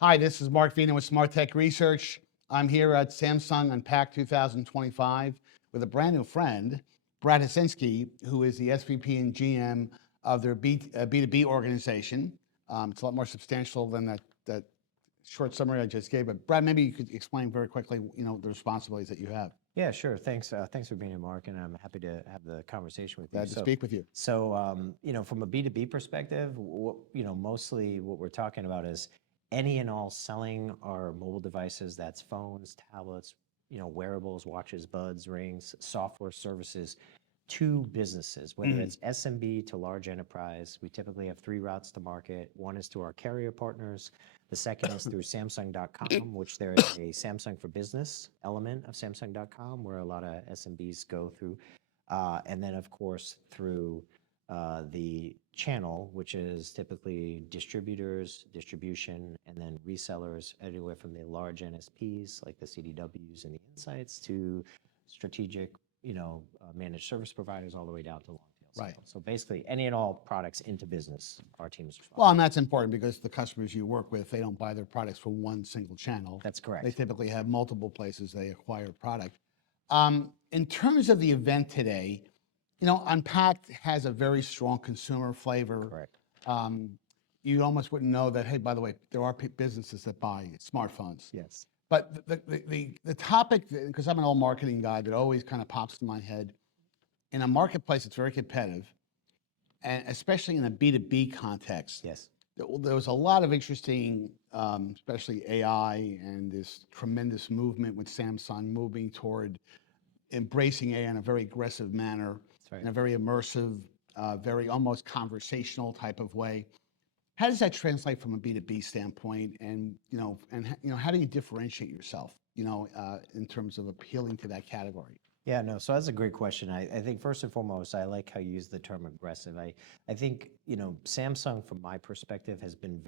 Hi, this is Mark Vina with Smart Tech Research. I'm here at Samsung Unpacked 2025 with a brand new friend, Brad Hasinski, who is the SVP and GM of their B2B organization. It's a lot more substantial than that short summary I just gave. But Brad, maybe you could explain very quickly, the responsibilities that you have. Yeah, sure. Thanks. Thanks for being here, Mark, and I'm happy to have the conversation with you. Glad to speak with you. From a B2B perspective, mostly what we're talking about is any and all selling our mobile devices. That's phones, tablets, wearables, watches, buds, rings, software services to businesses, whether it's SMB to large enterprise. We typically have three routes to market. One is through our carrier partners. The second is through Samsung.com, which there is a Samsung for Business element of Samsung.com where a lot of SMBs go through. And then, of course, through the channel, which is typically distributors, distribution, and then resellers, anywhere from the large NSPs like the CDWs and the Insights to strategic, managed service providers all the way down to long tail Right. sales. So basically, any and all products into business, our team is responsible. Well, and that's important because the customers you work with, they don't buy their products from one single channel. That's correct. They typically have multiple places they acquire product. In terms of the event today, Unpacked has a very strong consumer flavor. Correct. You almost wouldn't know that, hey, by the way, there are businesses that buy smartphones. Yes. But the topic, because I'm an old marketing guy, that always kind of pops in my head, in a marketplace that's very competitive, and especially in a B2B context, Yes. there was a lot of interesting, especially AI and this tremendous movement with Samsung moving toward embracing AI in a very aggressive manner, That's right. in a very immersive, very almost conversational type of way. How does that translate from a B2B standpoint? And how do you differentiate yourself, in terms of appealing to that category? Yeah, no, so that's a great question. I think first and foremost, I like how you use the term aggressive. I think, Samsung, from my perspective, has been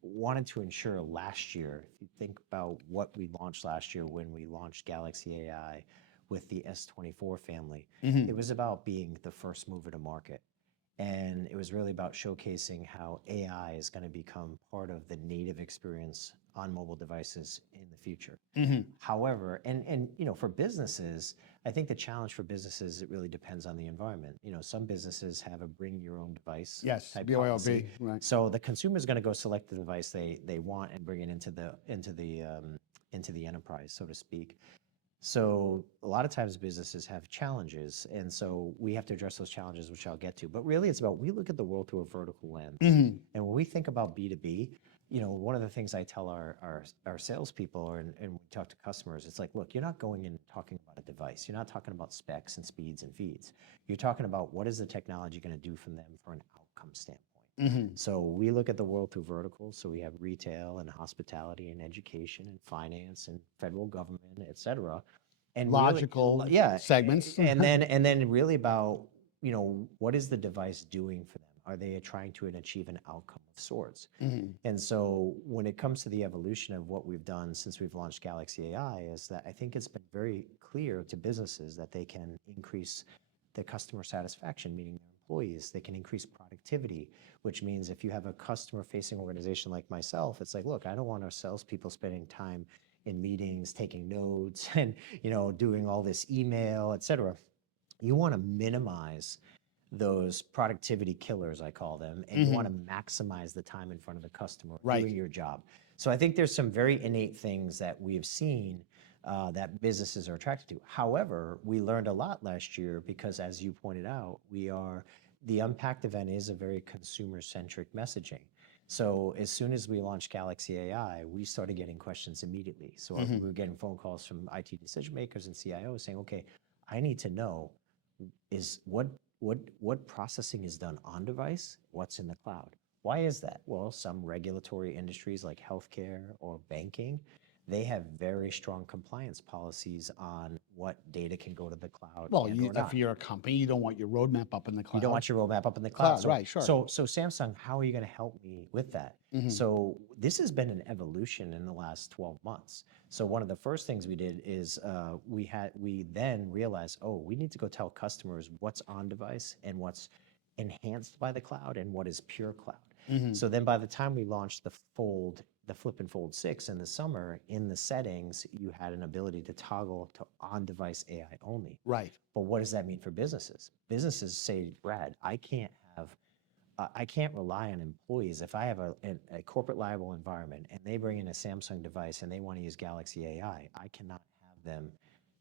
wanted to ensure last year, if you think about what we launched last year when we launched Galaxy AI with the S24 family, it was about being the first mover to market. And it was really about showcasing how AI is going to become part of the native experience on mobile devices in the future. However, and for businesses, I think the challenge for businesses, it really depends on the environment. Some businesses have a bring your own device type BYOB, policy. right. So the consumer is going to go select the device they want and bring it into the enterprise, so to speak. So a lot of times businesses have challenges, and so we have to address those challenges, which I'll get to. But really, it's about we look at the world through a vertical lens, and when we think about B2B, one of the things I tell our salespeople and we talk to customers, it's like, look, you're not going in talking about a device. You're not talking about specs and speeds and feeds. You're talking about what is the technology going to do for them for an outcome standpoint. So we look at the world through verticals. So we have retail and hospitality and education and finance and federal government, et cetera. And Logical segments. and then really about, what is the device doing for them? Are they trying to achieve an outcome of sorts? And so when it comes to the evolution of what we've done since we've launched Galaxy AI, is that I think it's been very clear to businesses that they can increase the customer satisfaction, meaning their employees. They can increase productivity, which means if you have a customer-facing organization like myself, it's like, look, I don't want our salespeople spending time in meetings, taking notes, and doing all this email, et cetera. You want to minimize those productivity killers, I call them, and you want to maximize the time in front of the customer doing your job. So I think there's some very innate things that we have seen that businesses are attracted to. However, we learned a lot last year because, as you pointed out, the Unpacked event is a very consumer-centric messaging. So as soon as we launched Galaxy AI, we started getting questions immediately. So we were getting phone calls from IT decision makers and CIOs saying, okay, I need to know is what processing is done on device, what's in the cloud. Why is that? Well, some regulatory industries like healthcare or banking, they have very strong compliance policies on what data can go to the cloud. Well, if you're a company, you don't want your roadmap up in the cloud. You don't want your roadmap up in the cloud. Right, sure. So Samsung, how are you going to help me with that? So this has been an evolution in the last 12 months. So one of the first things we did is we then realized, we need to go tell customers what's on device and what's enhanced by the cloud and what is pure cloud. So then by the time we launched the Flip and Fold 6 in the summer, in the settings, you had an ability to toggle to on-device AI only. Right. But what does that mean for businesses? Businesses say, Brad, I can't rely on employees. If I have a corporate liable environment and they bring in a Samsung device and they want to use Galaxy AI, I cannot have them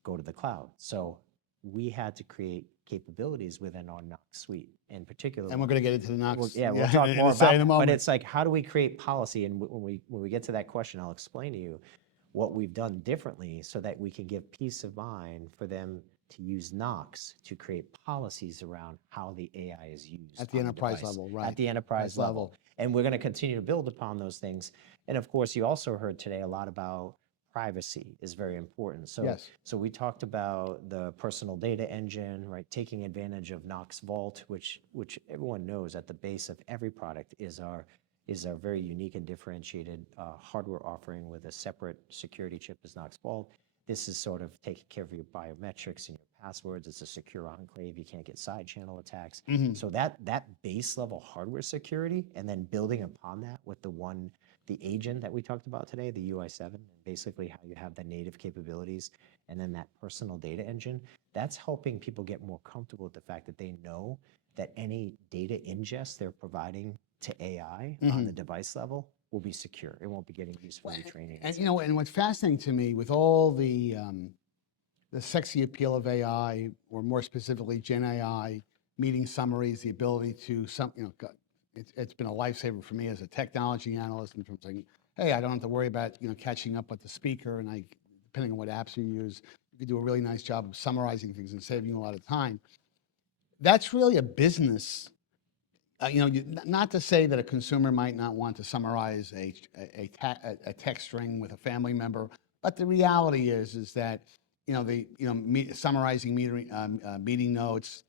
go to the cloud. So we had to create capabilities within our Knox suite in particular. And we're going to get into the Knox. We'll talk more in a about it. moment. But it's like, how do we create policy? And when we get to that question, I'll explain to you what we've done differently so that we can give peace of mind for them to use Knox to create policies around how the AI is used At the on enterprise device. level, right. At the enterprise level. And we're going to continue to build upon those things. And of course, you also heard today a lot about privacy is very important. So, Yes. so we talked about the personal data engine, right? Taking advantage of Knox Vault, which everyone knows at the base of every product is our very unique and differentiated hardware offering with a separate security chip as Knox Vault. This is sort of taking care of your biometrics and your passwords. It's a secure enclave. You can't get side channel attacks. So that base level hardware security, and then building upon that with the agent that we talked about today, the UI7, and basically how you have the native capabilities, and then that personal data engine, that's helping people get more comfortable with the fact that they know that any data ingest they're providing to AI on the device level will be secure. It won't be getting used for retraining. And and what's fascinating to me with all the sexy appeal of AI, or more specifically Gen AI, meeting summaries, the ability to it's been a lifesaver for me as a technology analyst in terms of saying, hey, I don't have to worry about catching up with the speaker, and depending on what apps you use, you can do a really nice job of summarizing things and saving you a lot of time. That's really a business. Not to say that a consumer might not want to summarize a text string with a family member, but the reality is that summarizing meeting notes,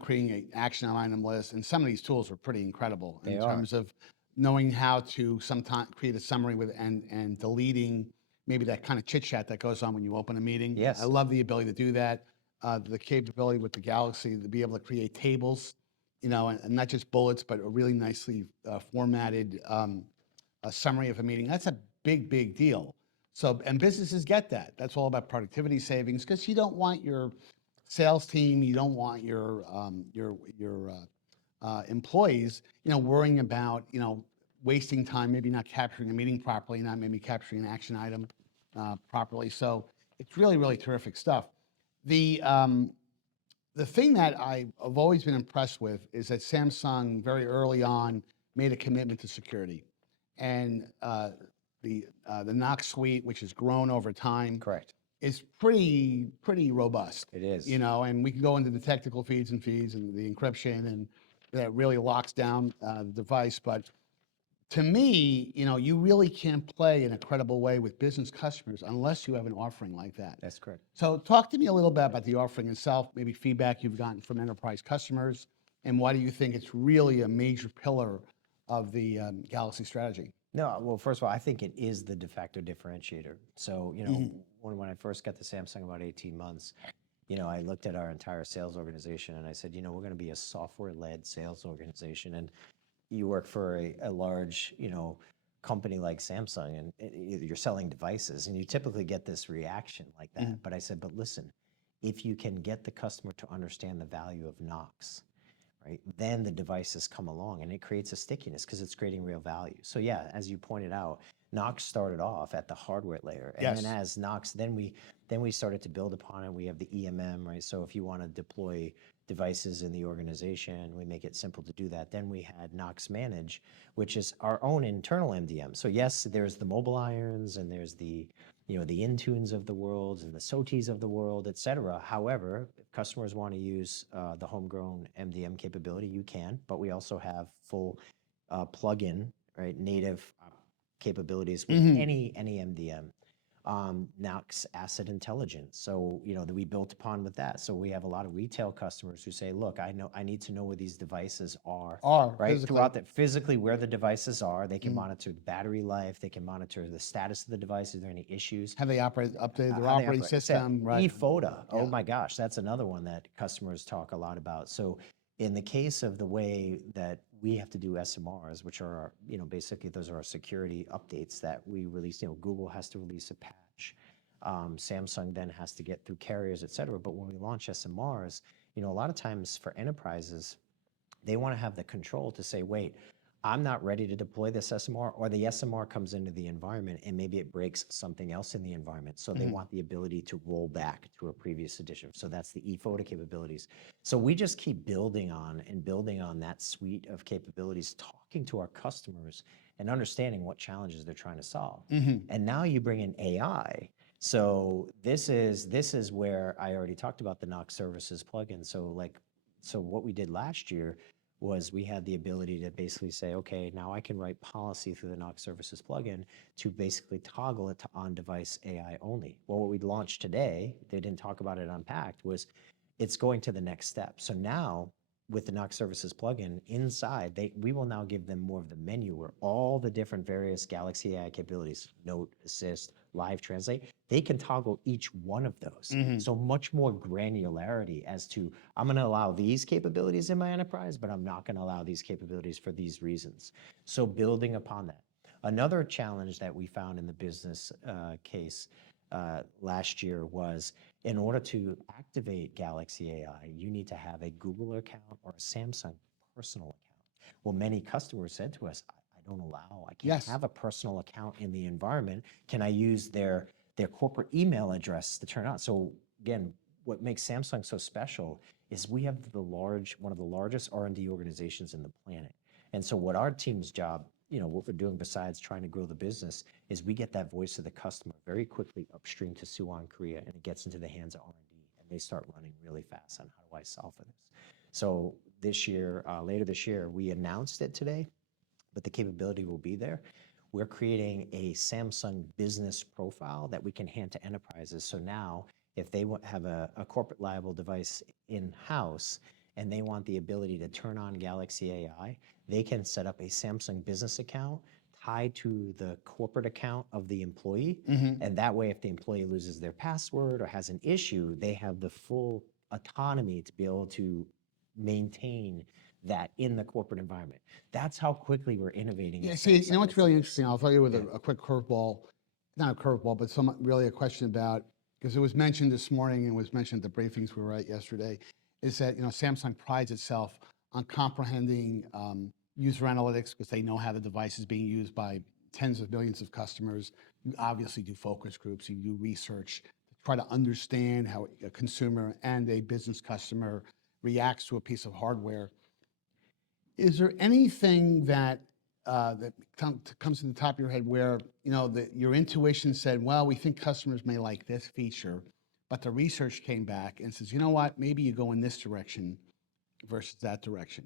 creating an action item list, and some of these tools are pretty incredible in terms of knowing how to sometimes create a summary with and deleting maybe that kind of chit chat that goes on when you open a meeting. Yes. I love the ability to do that. The capability with the Galaxy to be able to create tables, and not just bullets, but a really nicely formatted a summary of a meeting. That's a big, big deal. So, and businesses get that. That's all about productivity savings, because you don't want your sales team, you don't want your employees, worrying about, wasting time, maybe not capturing a meeting properly, not maybe capturing an action item properly. So it's really, really terrific stuff. The thing that I've always been impressed with is that Samsung very early on made a commitment to security, and the Knox suite, which has grown over time, Correct. is pretty robust. It is. And we can go into the technical feeds and the encryption, and that really locks down the device. But to me, you really can't play in a credible way with business customers unless you have an offering like that. That's correct. So talk to me a little bit about the offering itself, maybe feedback you've gotten from enterprise customers, and why do you think it's really a major pillar of the Galaxy strategy? No, well, first of all, I think it is the de facto differentiator. So, when I first got to Samsung about 18 months, I looked at our entire sales organization and I said, we're going to be a software-led sales organization. And you work for a large, company like Samsung, and you're selling devices, and you typically get this reaction like that. But I said, but listen, if you can get the customer to understand the value of Knox, right, then the devices come along and it creates a stickiness because it's creating real value. So yeah, as you pointed out, Knox started off at the hardware layer, and then as Knox, then we started to build upon it. We have the EMM, right? So if you want to deploy devices in the organization, we make it simple to do that. Then we had Knox Manage, which is our own internal MDM. So yes, there's the Mobile Irons, and there's the the Intunes of the world and the SOTIs of the world, et cetera. However, if customers want to use the homegrown MDM capability, you can, but we also have full plug-in, right, native capabilities with any MDM. Knox Asset Intelligence. So, that we built upon with that. So we have a lot of retail customers who say, look, I need to know where these devices are right? Physically. Physically where the devices are. They can monitor the battery life. They can monitor the status of the device. Is there any issues? Have they updated their operating system? Right. ePhoto. Oh my gosh, that's another one that customers talk a lot about. So in the case of the way that we have to do SMRs, which are, basically those are our security updates that we release. Google has to release a patch. Samsung then has to get through carriers, et cetera. But when we launch SMRs, a lot of times for enterprises, they want to have the control to say, wait, I'm not ready to deploy this SMR, or the SMR comes into the environment and maybe it breaks something else in the environment. So they want the ability to roll back to a previous edition. So that's the ePhoto capabilities. So we just keep building on that suite of capabilities, talking to our customers and understanding what challenges they're trying to solve. And now you bring in AI. So this is where I already talked about the Knox Services plugin. So what we did last year was we had the ability to basically say, okay, now I can write policy through the Knox Services plugin to basically toggle it to on-device AI only. Well, what we launched today, they didn't talk about it Unpacked, was it's going to the next step. So now with the Knox Services plugin inside, we will now give them more of the menu where all the different various Galaxy AI capabilities, Note, Assist, Live Translate, they can toggle each one of those. So much more granularity as to, I'm going to allow these capabilities in my enterprise, but I'm not going to allow these capabilities for these reasons. So building upon that. Another challenge that we found in the business case last year was, in order to activate Galaxy AI, you need to have a Google account or a Samsung personal account. Well, many customers said to us, I can't have a personal account in the environment. Can I use their corporate email address to turn on? So again, what makes Samsung so special is we have one of the largest R&D organizations in the planet. And so what our team's job, what we're doing besides trying to grow the business, is we get that voice of the customer very quickly upstream to Suwon, Korea, and it gets into the hands of R&D, and they start running really fast on how do I solve for this. So this year, later this year, we announced it today, but the capability will be there. We're creating a Samsung business profile that we can hand to enterprises. So now, if they have a corporate liable device in-house and they want the ability to turn on Galaxy AI, they can set up a Samsung business account tied to the corporate account of the employee. And that way, if the employee loses their password or has an issue, they have the full autonomy to be able to maintain that in the corporate environment. That's how quickly we're innovating. Yeah, see, what's really interesting, I'll tell you with a quick curveball, not a curveball, but really a question about, because it was mentioned this morning and was mentioned at the briefings we were at yesterday, is that Samsung prides itself on comprehending user analytics, because they know how the device is being used by tens of millions of customers. You obviously do focus groups, you do research to try to understand how a consumer and a business customer reacts to a piece of hardware. Is there anything that comes to the top of your head where your intuition said, well, we think customers may like this feature, but the research came back and says, you know what, maybe you go in this direction versus that direction?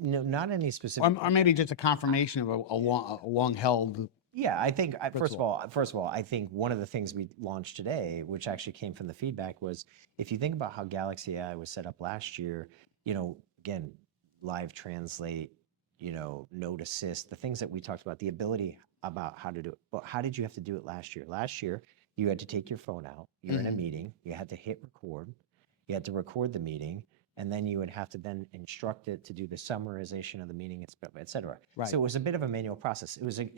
Not any specific. Or maybe just a confirmation of a long-held. Yeah, I think first of all, I think one of the things we launched today, which actually came from the feedback, was if you think about how Galaxy AI was set up last year, again, Live Translate, Note Assist, the things that we talked about, the ability about how to do it. But how did you have to do it last year? Last year, you had to take your phone out, you're in a meeting, you had to hit record, you had to record the meeting, and then you would have to then instruct it to do the summarization of the meeting, et cetera. Right. So it was a bit of a manual process. It wasn't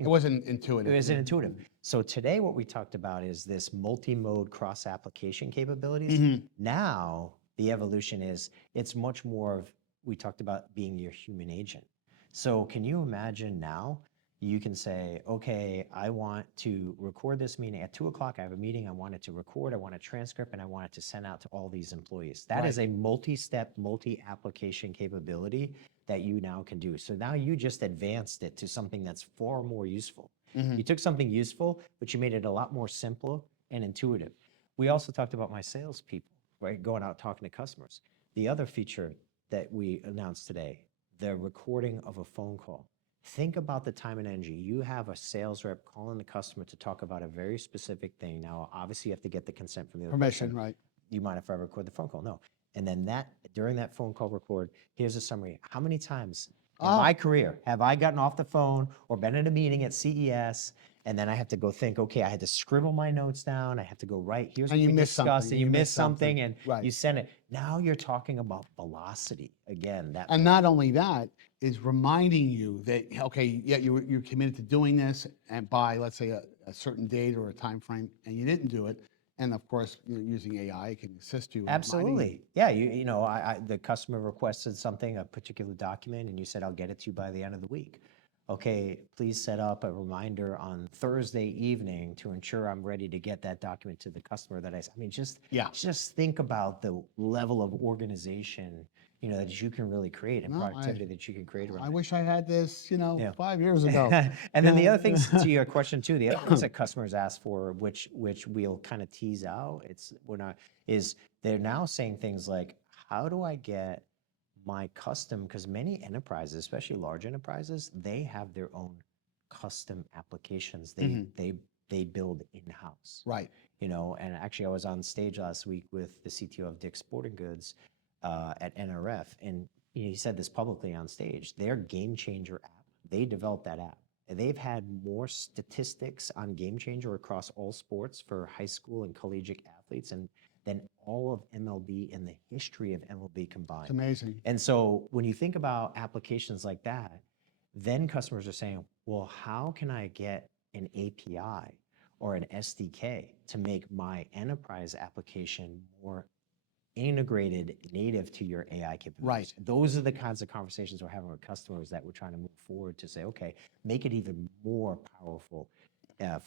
intuitive. It wasn't intuitive. So today what we talked about is this multi-mode cross-application capabilities. Now the evolution is, it's much more of, we talked about being your human agent. So can you imagine now you can say, okay, I want to record this meeting at 2 o'clock. I have a meeting. I want it to record. I want a transcript, and I want it to send out to all these employees. That is a multi-step, multi-application capability that you now can do. So now you just advanced it to something that's far more useful. You took something useful, but you made it a lot more simple and intuitive. We also talked about my salespeople, right? Going out talking to customers. The other feature that we announced today, the recording of a phone call. Think about the time and energy. You have a sales rep calling the customer to talk about a very specific thing. Now, obviously, you have to get the consent from the other person. Right. You mind if I record the phone call? No. And then during that phone call record, here's a summary. How many times in my career have I gotten off the phone or been in a meeting at CES, and then I have to go think, okay, I had to scribble my notes down. I have to go here's what we discussed, and you missed something, and you send it. Now you're talking about velocity again. That And not only that, is reminding you that, okay, yeah, you're committed to doing this, and by, let's say, a certain date or a time frame, and you didn't do it. And of course, you're using AI, it can assist you in reminding you. absolutely, yeah. The customer requested something, a particular document, and you said I'll get it to you by the end of the week. Okay, please set up a reminder on Thursday evening to ensure I'm ready to get that document to the customer I mean, Yeah. just think about the level of organization, that you can really create and No, productivity that you can create I around it. wish I had this, Yeah. 5 years ago. And then the other things, Yeah. to your question too, the other things that customers ask for, which we'll kind of tease out, is they're now saying things like, how do I get my custom, because many enterprises, especially large enterprises, they have their own custom applications they build in-house. Right. And actually I was on stage last week with the CTO of Dick's Sporting Goods at NRF, and he said this publicly on stage. Their Game Changer app, they developed that app. And they've had more statistics on Game Changer across all sports for high school and collegiate athletes and than all of MLB in the history of MLB It's combined. amazing. And so when you think about applications like that, then customers are saying, well, how can I get an API or an SDK to make my enterprise application more integrated native to your AI capabilities? Right. Those are the kinds of conversations we're having with customers that we're trying to move forward to say, okay, make it even more powerful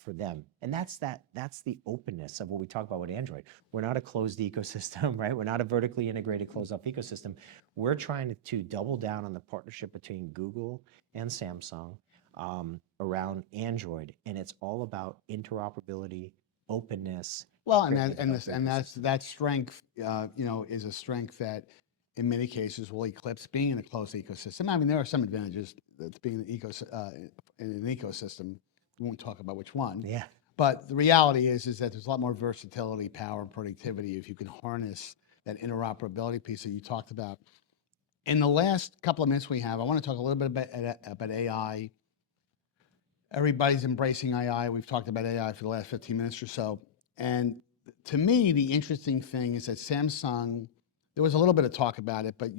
for them. And that's the openness of what we talk about with Android. We're not a closed ecosystem, right? We're not a vertically integrated closed off ecosystem. We're trying to double down on the partnership between Google and Samsung around Android. And it's all about interoperability, openness. Well, creating a healthy ecosystem. that strength, is a strength that in many cases will eclipse being in a closed ecosystem. I mean, there are some advantages to being in an ecosystem. We won't talk about which one. Yeah. But the reality is that there's a lot more versatility, power, and productivity if you can harness that interoperability piece that you talked about. In the last couple of minutes we have, I want to talk a little bit about AI. Everybody's embracing AI. We've talked about AI for the last 15 minutes or so. And to me, the interesting thing is that Samsung, there was a little bit of talk about it, but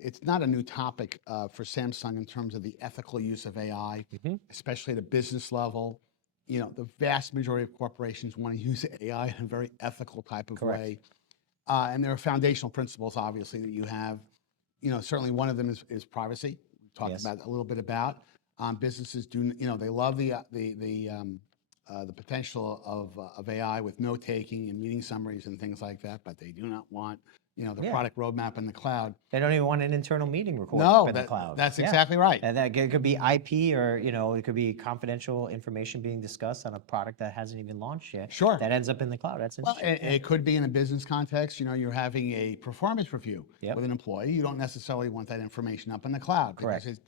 it's not a new topic for Samsung in terms of the ethical use of AI, especially at a business level. The vast majority of corporations want to use AI in a very ethical type of Correct. way. And there are foundational principles, obviously, that you have. Certainly one of them is privacy. We talked Yes. about a little bit about. Businesses do, they love the potential of AI with note taking and meeting summaries and things like that, but they do not want, the Yeah. product roadmap in the cloud. They don't even want an internal meeting recorded No, up in the cloud. that's Yeah. exactly right. And that could be IP or, it could be confidential information being discussed on a product that hasn't even launched yet. Sure. That ends up in the cloud. That's Well, interesting. it could be in a business context. You're having a performance review Yep. with an employee. You don't necessarily want that information up in the cloud. Correct. Because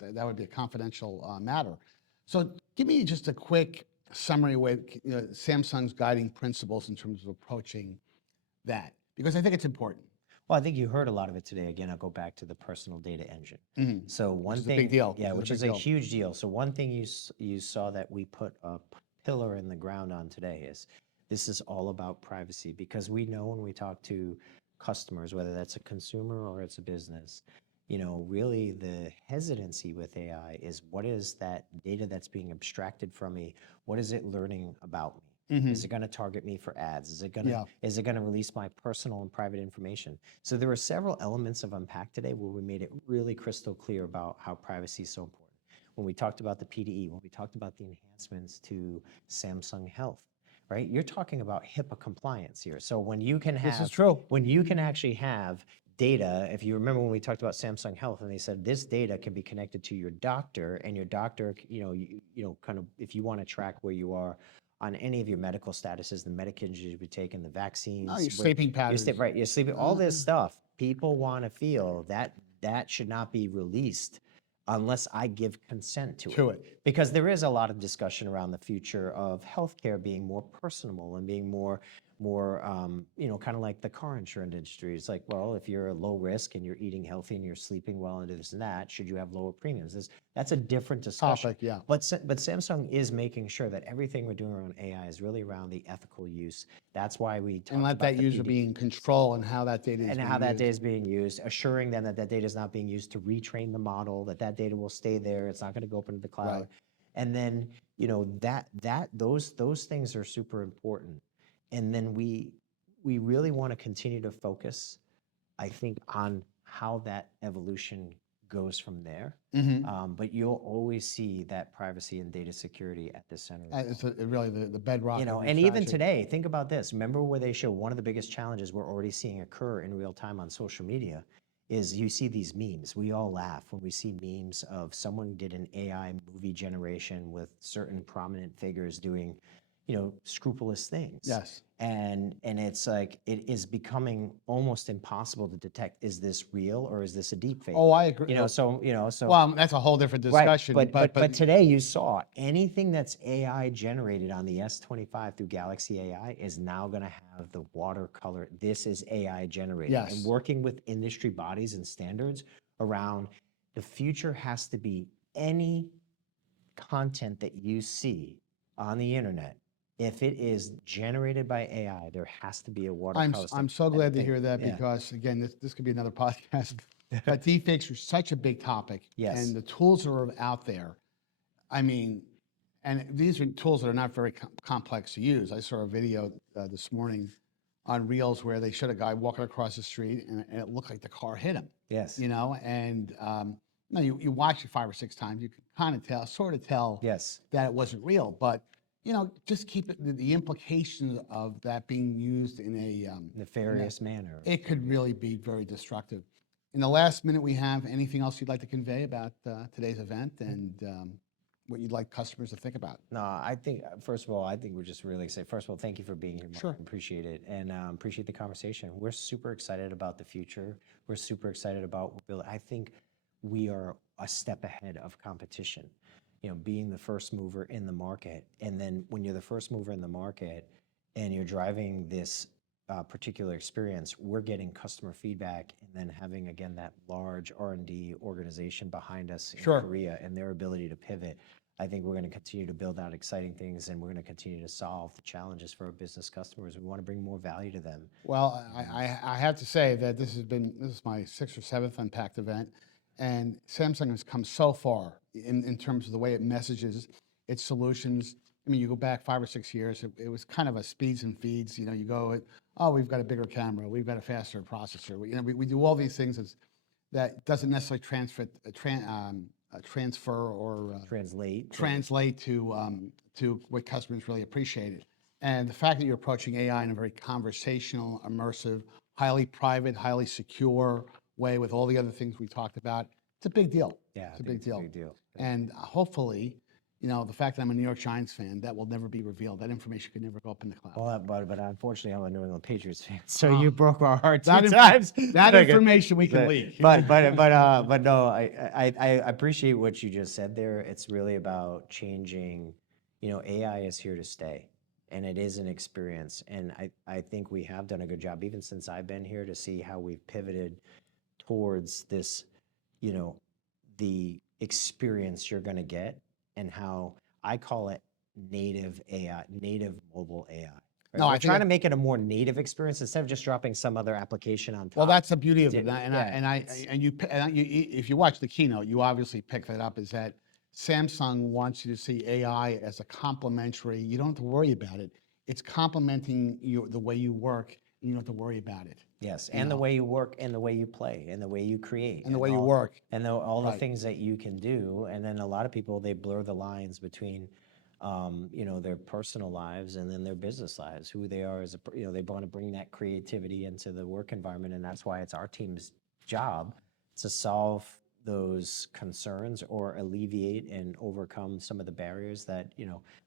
that would be a confidential matter. So give me just a quick summary with Samsung's guiding principles in terms of approaching that, because I think it's important. Well, I think you heard a lot of it today. Again, I'll go back to the personal data engine. So one is a thing, big deal. yeah, Which which is is a a big deal. huge deal. So one thing you saw that we put a pillar in the ground on today is this is all about privacy, because we know when we talk to customers, whether that's a consumer or it's a business, really the hesitancy with AI is, what is that data that's being abstracted from me? What is it learning about me? Is it going to target me for ads? Is it going to release my personal and private information? So there were several elements of Unpacked today where we made it really crystal clear about how privacy is so important. When we talked about the PDE, when we talked about the enhancements to Samsung Health, right? You're talking about HIPAA compliance here. So when you can have, This is true. when you can actually have data, if you remember when we talked about Samsung Health, and they said this data can be connected to your doctor, and your doctor, kind of, if you want to track where you are on any of your medical statuses, the medications you've taken, the vaccines, Your sleeping patterns. right, you're sleeping, all this stuff. People want to feel that should not be released unless I give consent to it. Because there is a lot of discussion around the future of healthcare being more personable and being more kind of like the car insurance industry. It's like, well, if you're low risk and you're eating healthy and you're sleeping well and this and that, should you have lower premiums? That's a different discussion. Topic, yeah. But Samsung is making sure that everything we're doing around AI is really around the ethical use. That's why we talk And let about that the user PD be in control and how that data is and being how that used. data is being used, assuring them that that data is not being used to retrain the model, that data will stay there, it's not going to go up into the cloud. Right. And then, those things are super important. And then we really want to continue to focus, I think, on how that evolution goes from there. But you'll always see that privacy and data security at the center of it. It's really the bedrock of your And even strategy. today, think about this. Remember where they show one of the biggest challenges we're already seeing occur in real time on social media is you see these memes. We all laugh when we see memes of someone did an AI movie generation with certain prominent figures doing, scrupulous things. Yes. And it's like, it is becoming almost impossible to detect, is this real or is this a deep fake? Oh, I agree. So. Well, that's a whole different discussion. Right, but today you saw anything that's AI generated on the S25 through Galaxy AI is now going to have the watercolor. This is AI generated. Yes. And working with industry bodies and standards around the future has to be any content that you see on the internet. If it is generated by AI, there has to be a watercolor. I'm so glad to hear that because, again, this could be another podcast. But deepfakes are such a big topic. Yes. And the tools that are out there, I mean, and these are tools that are not very complex to use. I saw a video this morning on Reels where they showed a guy walking across the street and it looked like the car hit him. Yes. And no, you watch it 5 or 6 times, you can kind of sort of tell Yes. that it wasn't real. But just keep it, the implications of that being used in a Nefarious manner. it could really be very destructive. In the last minute we have, anything else you'd like to convey about today's event and what you'd like customers to think about? No, I think, first of all, we're just really excited. First of all, thank you for being here, Mark. Sure. Appreciate it. And appreciate the conversation. We're super excited about the future. We're super excited about what we're building. I think we are a step ahead of competition, being the first mover in the market. And then when you're the first mover in the market and you're driving this particular experience, we're getting customer feedback and then having, again, that large R&D organization behind us in Sure. Korea and their ability to pivot. I think we're going to continue to build out exciting things and we're going to continue to solve the challenges for our business customers. We want to bring more value to them. Well, I have to say that this is my 6th or 7th Unpacked event, and Samsung has come so far in terms of the way it messages its solutions. I mean, you go back 5 or 6 years, it was kind of a speeds and feeds. You go, oh, we've got a bigger camera, we've got a faster processor. We do all these things that doesn't necessarily transfer or translate to what customers really appreciated. And the fact that you're approaching AI in a very conversational, immersive, highly private, highly secure way with all the other things we talked about, it's a big deal. Yeah, It's a big deal. Big deal. And hopefully, the fact that I'm a New York Giants fan, that will never be revealed. That information could never go up in the cloud. Well, but unfortunately, I'm a New England Patriots fan, so you broke our heart two That times. That information we can leak. But no, I appreciate what you just said there. It's really about changing. AI is here to stay, and it is an experience. And I think we have done a good job, even since I've been here, to see how we've pivoted towards this, the experience you're going to get, and how I call it native AI, native mobile AI. Right? No, I We're think trying to make it a more native experience instead of just dropping some other application on top. Well, that's the beauty of it. Yeah. If you watch the keynote, you obviously pick that up, is that Samsung wants you to see AI as a complementary. You don't have to worry about it. It's complementing the way you work, and you don't have to worry about it. Yes, and the way you work, and the way you play, and the way you create, And the way you work. and all the things that you can do. And then a lot of people, they blur the lines between, their personal lives and then their business lives, who they are as they want to bring that creativity into the work environment, and that's why it's our team's job to solve those concerns or alleviate and overcome some of the barriers that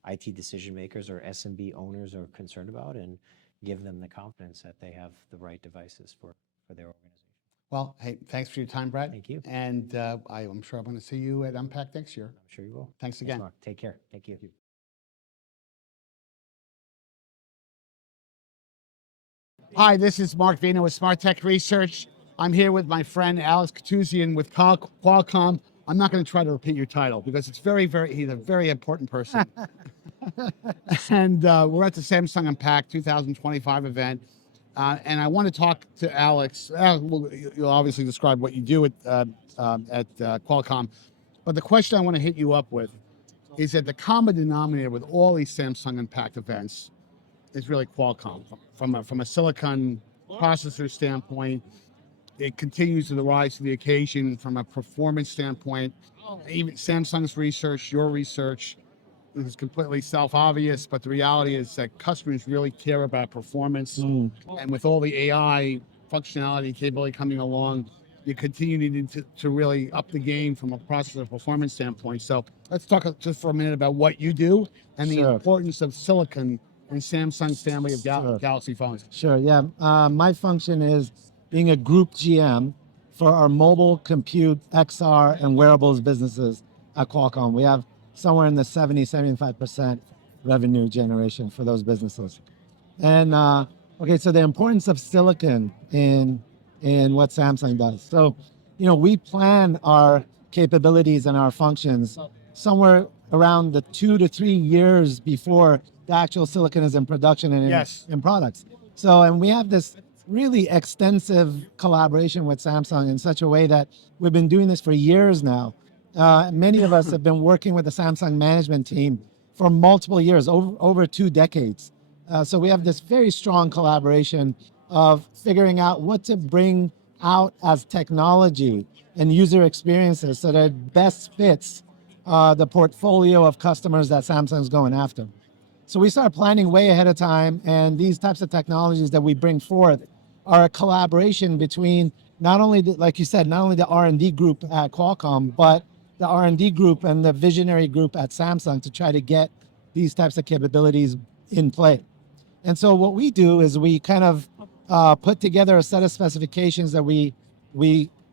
IT decision makers or SMB owners are concerned about, and give them the confidence that they have the right devices for their organization. Well, hey, thanks for your time, Brad. Thank you. And I'm sure I'm going to see you at Unpacked next year. I'm sure you will. Thanks again. Mark. Take care. Thank you. Hi, this is Mark Vino with Smart Tech Research. I'm here with my friend Alex Katuzian with Qualcomm. I'm not going to try to repeat your title because it's he's a very important person. And we're at the Samsung Unpacked 2025 event. And I want to talk to Alex. You'll obviously describe what you do at Qualcomm. But the question I want to hit you up with is that the common denominator with all these Samsung Unpacked events is really Qualcomm. From a silicon processor standpoint, it continues to rise to the occasion from a performance standpoint. Even Samsung's research, your research, is completely self-obvious, but the reality is that customers really care about performance. And with all the AI functionality and capability coming along, you continue needing to really up the game from a processor performance standpoint. So let's talk just for a minute about what you do and the importance of silicon in Samsung's family of Galaxy phones. Sure, yeah. My function is being a group GM for our mobile, compute, XR, and wearables businesses at Qualcomm. We have somewhere in the 75% revenue generation for those businesses. And okay, so the importance of silicon in what Samsung does. So, we plan our capabilities and our functions somewhere around the 2 to 3 years before the actual silicon is in production and in products. So, and we have this really extensive collaboration with Samsung in such a way that we've been doing this for years now. Many of us have been working with the Samsung management team for multiple years, over 2 decades. So we have this very strong collaboration of figuring out what to bring out as technology and user experiences so that it best fits the portfolio of customers that Samsung's going after. So we start planning way ahead of time, and these types of technologies that we bring forth are a collaboration between not only, like you said, not only the R&D group at Qualcomm, but the R&D group and the visionary group at Samsung to try to get these types of capabilities in play. And so what we do is we kind of put together a set of specifications that we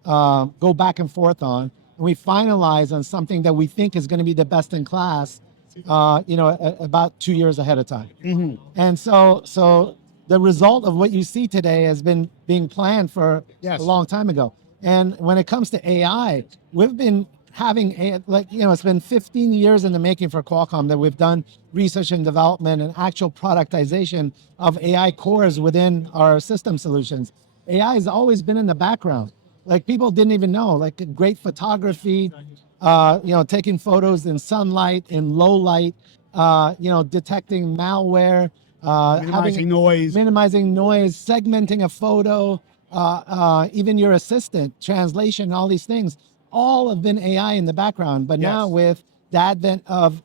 go back and forth on, and we finalize on something that we think is going to be the best in class, about 2 years ahead of time. Mm-hmm. And so the result of what you see today has been being planned for a long time ago. And when it comes to AI, we've been having, it's been 15 years in the making for Qualcomm that we've done research and development and actual productization of AI cores within our system solutions. AI has always been in the background. Like people didn't even know, like great photography, taking photos in sunlight, in low light, detecting malware, Minimizing noise, segmenting a photo, even your assistant, translation, all these things, all have been AI in the background. But now with the advent of,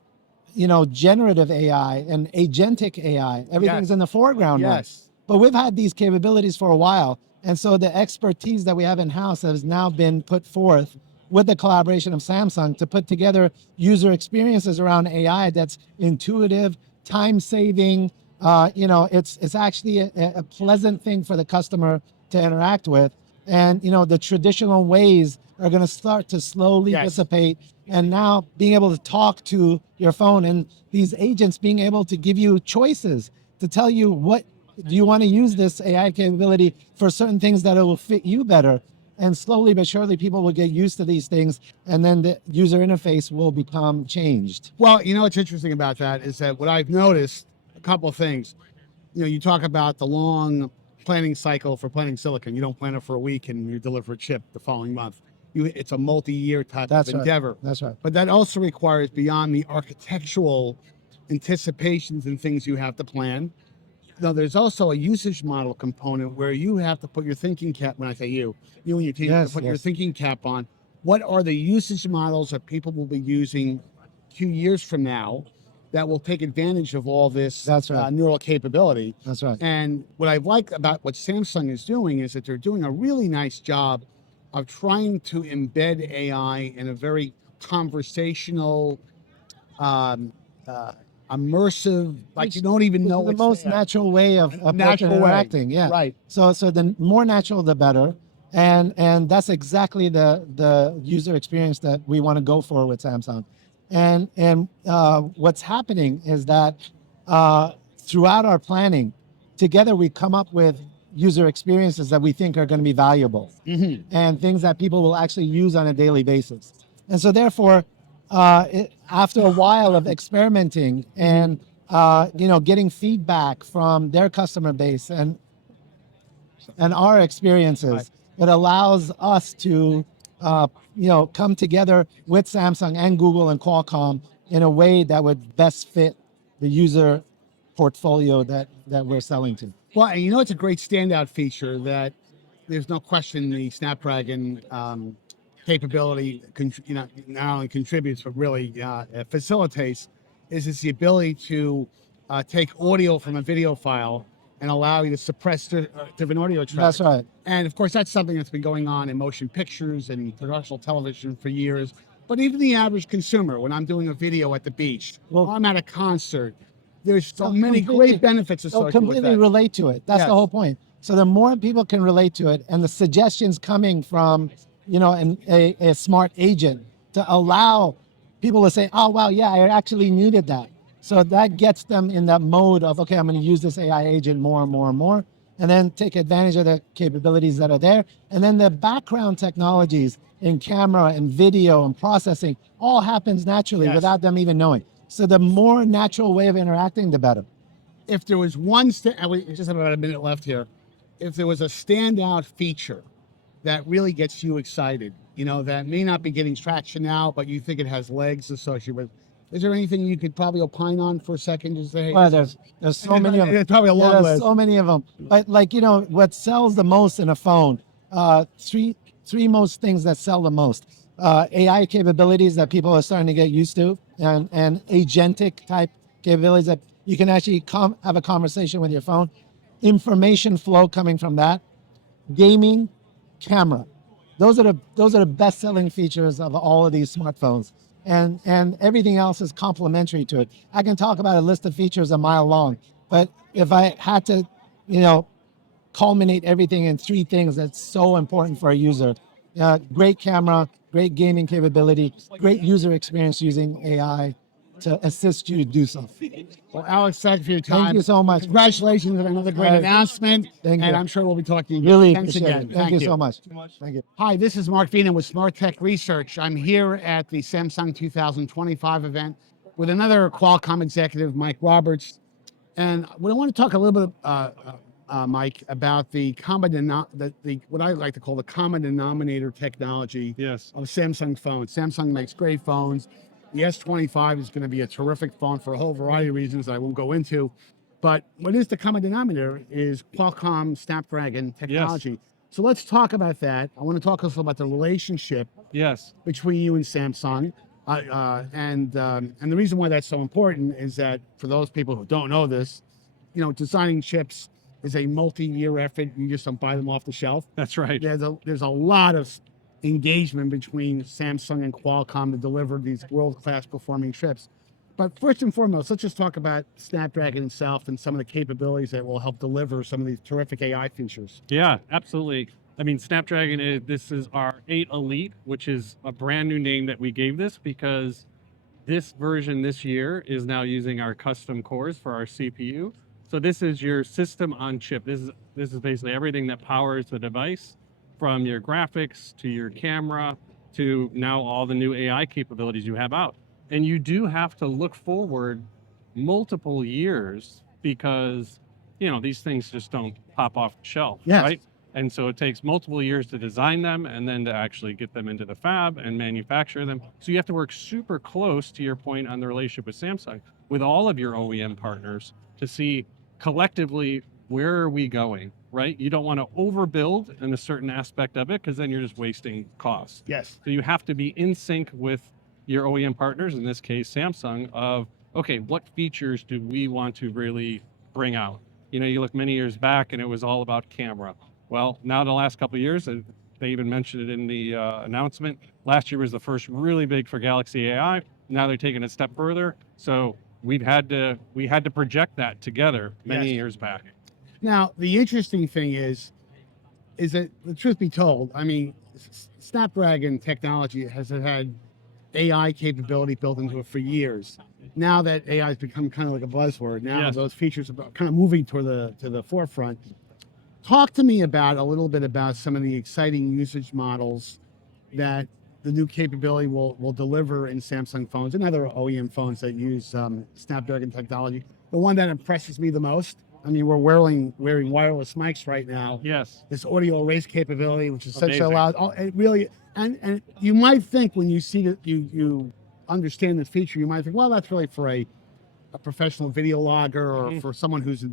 generative AI and agentic AI, everything's in the foreground now. But we've had these capabilities for a while. And so the expertise that we have in-house has now been put forth with the collaboration of Samsung to put together user experiences around AI that's intuitive, time-saving. It's actually a pleasant thing for the customer to interact with. And, the traditional ways are going to start to slowly dissipate. And now being able to talk to your phone and these agents being able to give you choices to tell you what do you want to use this AI capability for certain things that it will fit you better. And slowly but surely people will get used to these things, and then the user interface will become changed. Well, what's interesting about that is that what I've noticed, a couple of things. You talk about the long planning cycle for planning silicon. You don't plan it for a week and you deliver a chip the following month. It's a multi-year type of endeavor. That's right. But that also requires, beyond the architectural anticipations and things you have to plan, there's also a usage model component where you have to put your thinking cap, when I say you and your team have to put your thinking cap on. What are the usage models that people will be using 2 years from now that will take advantage of all this neural capability? That's right. And what I like about what Samsung is doing is that they're doing a really nice job of trying to embed AI in a very conversational, immersive, like you don't even know the most natural way of interacting. Yeah. Right. So the more natural, the better. And that's exactly the user experience that we want to go for with Samsung. And what's happening is that throughout our planning, together we come up with user experiences that we think are going to be valuable and things that people will actually use on a daily basis. And so therefore, after a while of experimenting and getting feedback from their customer base and our experiences, it allows us to come together with Samsung and Google and Qualcomm in a way that would best fit the user portfolio that we're selling to. Well, and it's a great standout feature that there's no question the Snapdragon capability, not only contributes but really facilitates, is the ability to take audio from a video file and allow you to suppress different audio tracks. That's right. And of course, that's something that's been going on in motion pictures and commercial television for years. But even the average consumer, when I'm doing a video at the beach, or I'm at a concert, there's so many great benefits They'll associated with completely that. relate to it. That's Yes. the whole point. So the more people can relate to it, and the suggestions coming from, a smart agent to allow people to say, "Oh, wow, yeah, I actually needed that." So that gets them in that mode of, okay, I'm going to use this AI agent more and more and more, and then take advantage of the capabilities that are there. And then the background technologies in camera and video and processing all happens naturally Yes. without them even knowing. So the more natural way of interacting, the better. If there was one, and we just have about a minute left here, if there was a standout feature that really gets you excited, that may not be getting traction now, but you think it has legs associated with, is there anything you could probably opine on for a second? Just say, hey, Well, there's so many of them. There's probably a long There's list. so many of them. But what sells the most in a phone, three most things that sell the most. AI capabilities that people are starting to get used to, and agentic type capabilities that you can actually have a conversation with your phone. Information flow coming from that. Gaming, camera. Those are the best selling features of all of these smartphones. And everything else is complementary to it. I can talk about a list of features a mile long, but if I had to, culminate everything in three things that's so important for a user: great camera, great gaming capability, great user experience using AI to assist you to do so. Well, Alex, thank you for your time. Thank you so much. Congratulations on another great announcement. Thank you. And I'm sure we'll be talking again. Really Thanks appreciate again. it. Thank you so much. Thank you. Hi, this is Mark Vina with Smart Tech Research. I'm here at the Samsung 2025 event with another Qualcomm executive, Mike Roberts. And we want to talk a little bit, Mike, about what I like to call the common denominator technology of Samsung phones. Samsung makes great phones. The S25 is going to be a terrific phone for a whole variety of reasons I won't go into. But what is the common denominator is Qualcomm Snapdragon technology. So let's talk about that. I want to talk also about the relationship between you and Samsung. And the reason why that's so important is that for those people who don't know this, designing chips is a multi-year effort. You just don't buy them off the shelf. That's right. There's a lot of engagement between Samsung and Qualcomm to deliver these world-class performing chips. But first and foremost, let's just talk about Snapdragon itself and some of the capabilities that will help deliver some of these terrific AI features. Yeah, absolutely. I mean, Snapdragon, this is our 8 Elite, which is a brand new name that we gave this because this version this year is now using our custom cores for our CPU. So this is your system on chip. This is basically everything that powers the device, from your graphics to your camera to now all the new AI capabilities you have out. And you do have to look forward multiple years because, these things just don't pop off the shelf, right? And so it takes multiple years to design them and then to actually get them into the fab and manufacture them. So you have to work super close, to your point, on the relationship with Samsung, with all of your OEM partners to see collectively where are we going, right? You don't want to overbuild in a certain aspect of it because then you're just wasting costs. Yes. So you have to be in sync with your OEM partners, in this case Samsung, of, okay, what features do we want to really bring out? You look many years back and it was all about camera. Well, now the last couple of years, they even mentioned it in the announcement, last year was the first really big for Galaxy AI. Now they're taking it a step further. So we had to project that together many years back. Now, the interesting thing is that, the truth be told, I mean, Snapdragon technology has had AI capability built into it for years. Now that AI has become kind of like a buzzword, now those features are kind of moving to the forefront. talk to me about a little bit about some of the exciting usage models that the new capability will deliver in Samsung phones and other OEM phones that use Snapdragon technology. The one that impresses me the most, I mean, we're wearing wireless mics right now. Yes. This audio erase capability, which is such a Amazing. loud, it really, and you might think when you see that you understand this feature, you might think, well, that's really for a professional video logger or for someone who's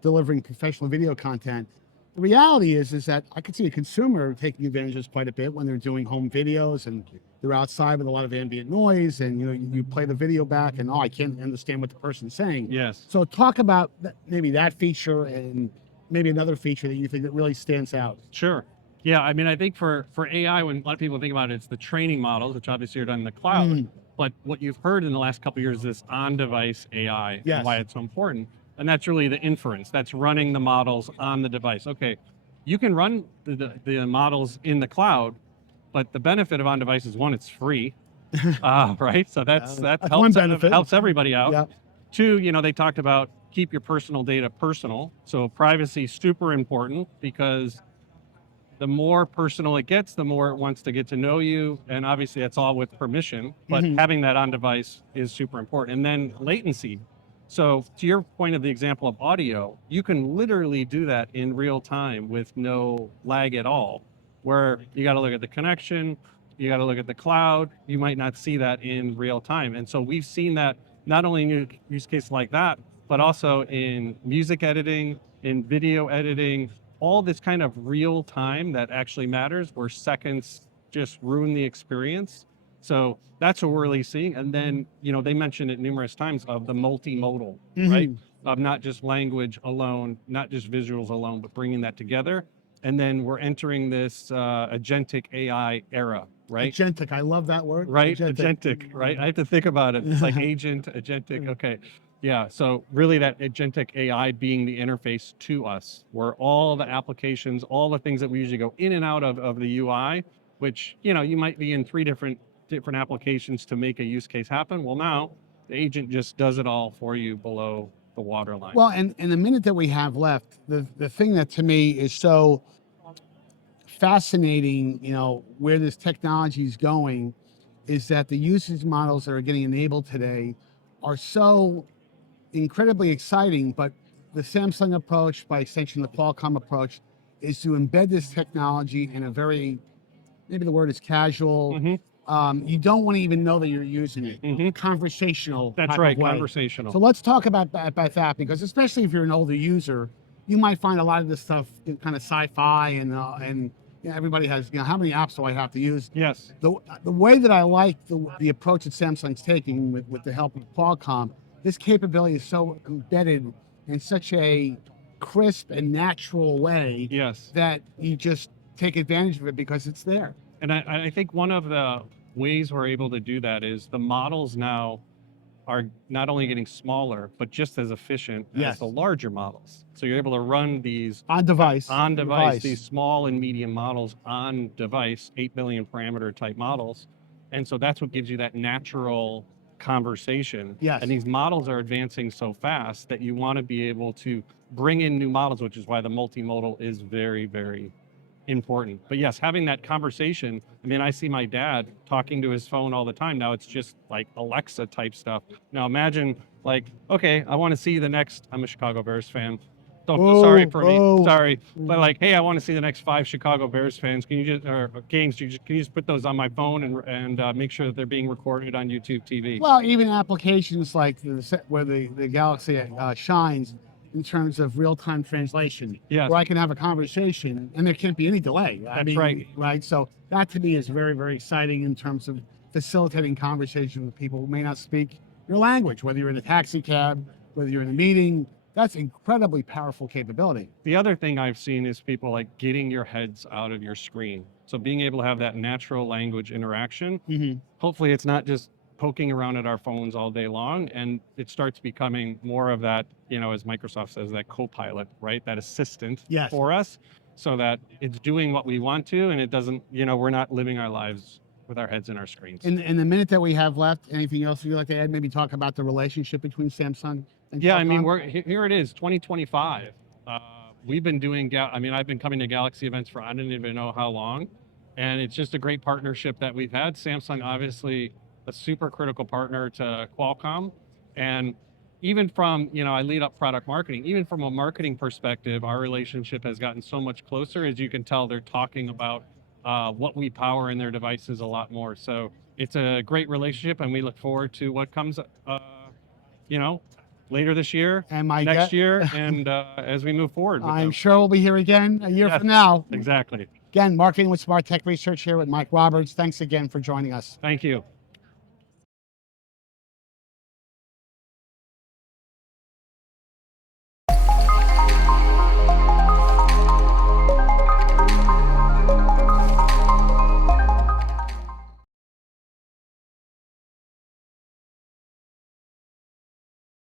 delivering professional video content. The reality is that I could see a consumer taking advantage of this quite a bit when they're doing home videos and they're outside with a lot of ambient noise, and you play the video back and I can't understand what the person's saying. Yes. So talk about maybe that feature and maybe another feature that you think that really stands out. Sure. Yeah, I mean, I think for AI, when a lot of people think about it, it's the training models, which obviously are done in the cloud. But what you've heard in the last couple of years is this on-device AI, Yes. and why it's so important. And that's really the inference. That's running the models on the device. Okay, you can run the models in the cloud, but the benefit of on-device is, one, it's free, right? So that one helps benefit. helps everybody out. Yeah. Two, they talked about keep your personal data personal. So privacy, super important, because the more personal it gets, the more it wants to get to know you. And obviously that's all with permission, but having that on device is super important. And then latency. So to your point of the example of audio, you can literally do that in real time with no lag at all, where you got to look at the connection, you got to look at the cloud, you might not see that in real time. And so we've seen that not only in use cases like that, but also in music editing, in video editing, all this kind of real time that actually matters, where seconds just ruin the experience. So that's what we're really seeing. And then, they mentioned it numerous times of the multimodal, right? Of not just language alone, not just visuals alone, but bringing that together. And then we're entering this agentic AI era, right? Agentic, I love that word. Right, agentic, right? I have to think about it. It's like agent, agentic, okay. Yeah, so really that agentic AI being the interface to us, where all the applications, all the things that we usually go in and out of the UI, which, you might be in three different applications to make a use case happen. Well, now the agent just does it all for you below the waterline. Well, and in the minute that we have left, the thing that to me is so fascinating, where this technology is going, is that the usage models that are getting enabled today are so incredibly exciting. But the Samsung approach, by extension the Qualcomm approach, is to embed this technology in a very, maybe the word is casual. You don't want to even know that you're using it. Conversational. That's type right, of way. conversational. So let's talk about that, because especially if you're an older user, you might find a lot of this stuff kind of sci-fi and everybody has, how many apps do I have to use? Yes. The way that I like the approach that Samsung's taking with the help of Qualcomm, this capability is so embedded in such a crisp and natural way that you just take advantage of it because it's there. And I think one of the ways we're able to do that is the models now are not only getting smaller, but just as efficient as the larger models. So you're able to run these on device, these small and medium models on device, 8 billion parameter type models. And so that's what gives you that natural conversation. Yes. And these models are advancing so fast that you want to be able to bring in new models, which is why the multimodal is very, very important. But yes, having that conversation. I mean, I see my dad talking to his phone all the time. Now it's just like Alexa type stuff. Now imagine like, okay, I want to see the next, I'm a Chicago Bears fan. Don't feel sorry for me, sorry. But like, hey, I want to see the next 5 Chicago Bears fans. Can you just, or games, can you just put those on my phone and make sure that they're being recorded on YouTube TV? Well, even applications like where the Galaxy shines in terms of real-time translation, where I can have a conversation and there can't be any delay. That's right. Right. So that to me is very, very exciting in terms of facilitating conversation with people who may not speak your language, whether you're in a taxi cab, whether you're in a meeting. That's incredibly powerful capability. The other thing I've seen is people like getting your heads out of your screen. So being able to have that natural language interaction. Hopefully it's not just poking around at our phones all day long, and it starts becoming more of that, as Microsoft says, that co-pilot, right? That assistant for us, so that it's doing what we want to, and it doesn't, we're not living our lives with our heads in our screens. In the minute that we have left, anything else you'd like to add? Maybe talk about the relationship between Samsung and Qualcomm? I mean, here it is, 2025. we've been doing, I've been coming to Galaxy events for I don't even know how long. And it's just a great partnership that we've had. Samsung, obviously, a super critical partner to Qualcomm. And even from, I lead up product marketing, even from a marketing perspective, our relationship has gotten so much closer. As you can tell, they're talking about what we power in their devices a lot more. So it's a great relationship, and we look forward to what comes, you know, later this year, And my next year, and as we move forward with I'm them. sure we'll be here again a year Yes. from now. Exactly. Again, Marketing with Smart Tech Research here with Mike Roberts. Thanks again for joining us. Thank you.